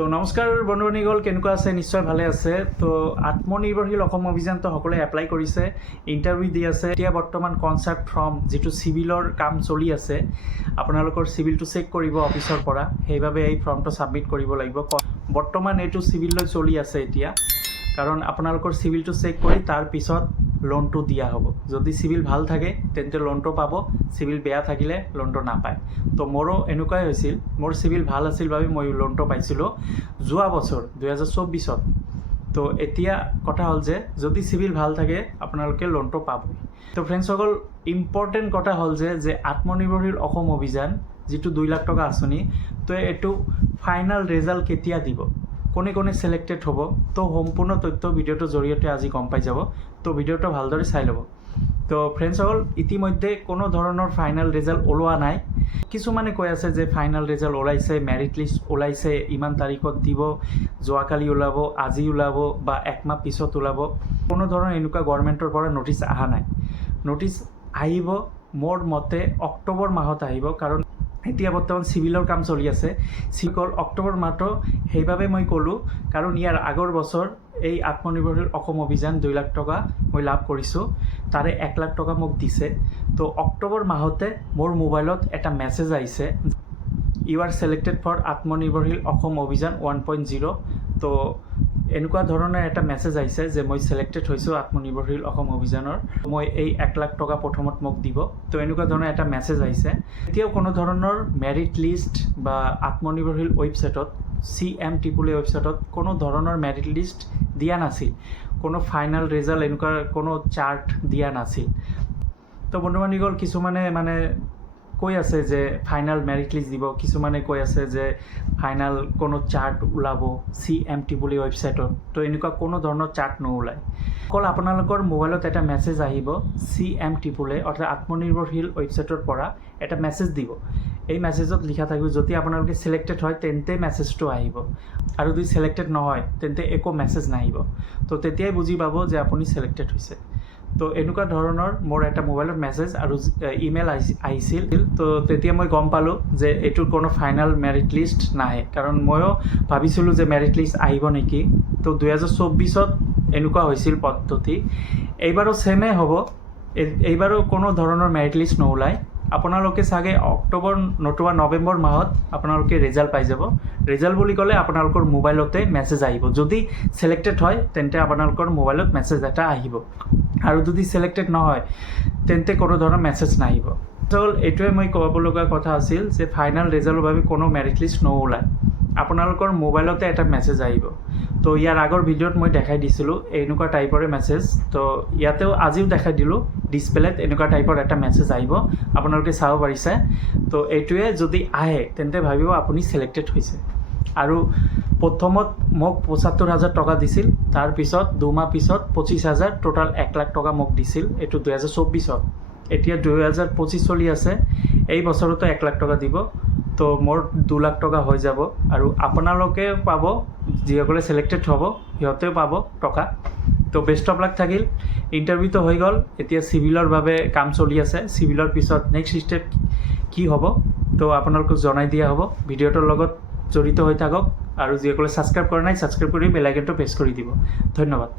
তো নমস্কাৰ বন্ধুবান্ধৱীসকল, কেনেকুৱা আছে? নিশ্চয় ভালে আছে। তো আত্মনিৰ্ভৰশীল অসম অভিযানটো সকলোৱে এপ্লাই কৰিছে, ইণ্টাৰভিউ দি আছে। এতিয়া বৰ্তমান কনচেপ্ট ফৰ্ম যিটো চিভিলৰ কাম চলি আছে, আপোনালোকৰ চিভিলটো চেক কৰিব অফিচৰ পৰা, সেইবাবে এই ফৰ্মটো ছাবমিট কৰিব লাগিব। বৰ্তমান এইটো চিভিললৈ চলি আছে এতিয়া, কাৰণ আপোনালোকৰ চিভিলটো চেক কৰি তাৰ পিছত লোনটো দিয়া হ'ব। যদি চিভিল ভাল থাকে তেন্তে লোনটো পাব, চিভিল বেয়া থাকিলে লোনটো নাপায়। তো মোৰো এনেকুৱাই হৈছিল, মোৰ চিভিল ভাল আছিল বাবে মই লোনটো পাইছিলোঁ যোৱা বছৰ 2024-ত। তো এতিয়া কথা হ'ল যে যদি চিভিল ভাল থাকে আপোনালোকে লোনটো পাব। তো ফ্ৰেণ্ডসকল, ইম্পৰ্টেণ্ট কথা হ'ল যে আত্মনিৰ্ভৰশীল অসম অভিযান যিটো 2 লাখ টকা আঁচনি, তো এইটো ফাইনেল ৰেজাল্ট কেতিয়া দিব, কোনে কোনে ছিলেক্টেড হ'ব, তো সম্পূৰ্ণ তথ্য ভিডিঅ'টোৰ জৰিয়তে আজি গম পাই যাব। তো ভিডিঅ'টো ভালদৰে চাই ল'ব। তো ফ্ৰেণ্ডসকল, ইতিমধ্যে কোনো ধৰণৰ ফাইনেল ৰেজাল্ট ওলোৱা নাই। কিছুমানে কৈ আছে যে ফাইনেল ৰেজাল্ট ওলাইছে, মেৰিট লিষ্ট ওলাইছে, ইমান তাৰিখত দিব, যোৱাকালি ওলাব, আজি ওলাব বা একমাহ পিছত ওলাব। কোনো ধৰণৰ এনেকুৱা গভৰ্ণমেণ্টৰ পৰা ন'টিছ অহা নাই। ন'টিছ আহিব মোৰ মতে অক্টোবৰ মাহত আহিব, কাৰণ এতিয়া বৰ্তমান চিভিলৰ কাম চলি আছে। চিভিল অক্টোবৰ মাহটো সেইবাবে মই ক'লোঁ, কাৰণ ইয়াৰ আগৰ বছৰ এই আত্মনিৰ্ভৰশীল অসম অভিযান 2 লাখ টকা মই লাভ কৰিছোঁ, তাৰে 1 লাখ টকা মোক দিছে। তো অক্টোবৰ মাহতে মোৰ মোবাইলত এটা মেছেজ আহিছে, ইউ আৰ ছিলেক্টেড ফৰ আত্মনিৰ্ভৰশীল অসম অভিযান 1.0। তো এনেকুৱা ধৰণৰ এটা মেছেজ আহিছে যে মই ছিলেক্টেড হৈছোঁ আত্মনিৰ্ভৰশীল অসম অভিযানৰ, মই এই 1 লাখ টকা প্ৰথমত মোক দিব। তো এনেকুৱা ধৰণৰ এটা মেছেজ আহিছে। এতিয়াও কোনো ধৰণৰ মেৰিট লিষ্ট বা আত্মনিৰ্ভৰশীল ৱেবছাইটত, CMAAA ৱেবছাইটত কোনো ধৰণৰ মেৰিট লিষ্ট দিয়া নাছিল, কোনো ফাইনেল ৰেজাল্ট এনেকুৱা কোনো চাৰ্ট দিয়া নাছিল। তো বন্ধু-বান্ধৱীসকল, কিছুমানে কৈ আছে যে ফাইনেল মেৰিট লিষ্ট দিব, কিছুমানে কৈ আছে যে ফাইনেল কোনো চাৰ্ট ওলাব CMAAA ৱেবছাইটত। তো এনেকুৱা কোনো ধৰণৰ চাৰ্ট নোলায়। অকল আপোনালোকৰ মোবাইলত এটা মেছেজ আহিব, CMAAA অৰ্থাৎ আত্মনিৰ্ভৰশীল ৱেবছাইটৰ পৰা এটা মেছেজ দিব। এই মেছেজত লিখা থাকিব যদি আপোনালোকে ছিলেক্টেড হয় তেন্তে মেছেজটো আহিব, আৰু যদি ছিলেক্টেড নহয় তেন্তে একো মেছেজ নাহিব। তো তেতিয়াই বুজি পাব যে আপুনি ছিলেক্টেড হৈছে। তো এনেকুৱা ধৰণৰ মোৰ এটা মোবাইলত মেছেজ আৰু ইমেইল আহিছিল। তো তেতিয়া মই গম পালোঁ যে এইটোৰ কোনো ফাইনেল মেৰিট লিষ্ট নাহে, কাৰণ ময়ো ভাবিছিলোঁ যে মেৰিট লিষ্ট আহিব নেকি। তো 2024-ত এনেকুৱা হৈছিল পদ্ধতি, এইবাৰো ছেমে হ'ব। এইবাৰো কোনো ধৰণৰ মেৰিট লিষ্ট নোলায়। আপোনালোকে চাগে অক্টোবৰ নতুবা নৱেম্বৰ মাহত আপোনালোকে ৰেজাল্ট পাই যাব। ৰেজাল্ট বুলি ক'লে আপোনালোকৰ মোবাইলতে মেছেজ আহিব। যদি ছিলেক্টেড হয় তেন্তে আপোনালোকৰ মোবাইলত মেছেজ এটা আহিব, আৰু যদি ছিলেক্টেড নহয় তেন্তে কোনো ধৰণৰ মেছেজ নাহিব। এইটোৱে মই ক'ব লগা কথা আছিল যে ফাইনেল ৰেজাল্টৰ বাবে কোনো মেৰিট লিষ্ট নোলায়, আপোনালোকৰ মোবাইলতে এটা মেছেজ আহিব। তো ইয়াৰ আগৰ ভিডিঅ'ত মই দেখাই দিছিলোঁ এনেকুৱা টাইপৰে মেছেজ। তো ইয়াতেও আজিও দেখাই দিলোঁ, ডিছপ্লেত এনেকুৱা টাইপৰ এটা মেছেজ আহিব, আপোনালোকে চাব পাৰিছে। তো এইটোৱে যদি আহে তেন্তে ভাবিব আপুনি ছিলেক্টেড হৈছে। আৰু প্ৰথমত মোক 75,000 টকা দিছিল, তাৰপিছত 2 মাহ পিছত 25,000, টোটাল 1 লাখ টকা মোক দিছিল। এইটো 2024-ত। এতিয়া 2025 চলি আছে, এই বছৰতো 1 লাখ টকা দিব। তো মোৰ 2 লাখ টকা হৈ যাব, আৰু আপোনালোকে পাব, যিসকলে ছিলেক্টেড হ'ব সিহঁতেও পাব টকা। তো বেষ্ট অফ লাক থাকিল। ইণ্টাৰভিউটো হৈ গ'ল, এতিয়া চিভিলৰ বাবে কাম চলি আছে। চিভিলৰ পিছত নেক্সট ষ্টেপ কি হ'ব তো আপোনালোকক জনাই দিয়া হ'ব। ভিডিঅ'টোৰ লগত জড়িত হৈ থাকক, আৰু যিসকলে ছাবস্ক্ৰাইব কৰা নাই ছাবস্ক্ৰাইব কৰি বেল আইকনটো প্ৰেছ কৰি দিব। ধন্যবাদ।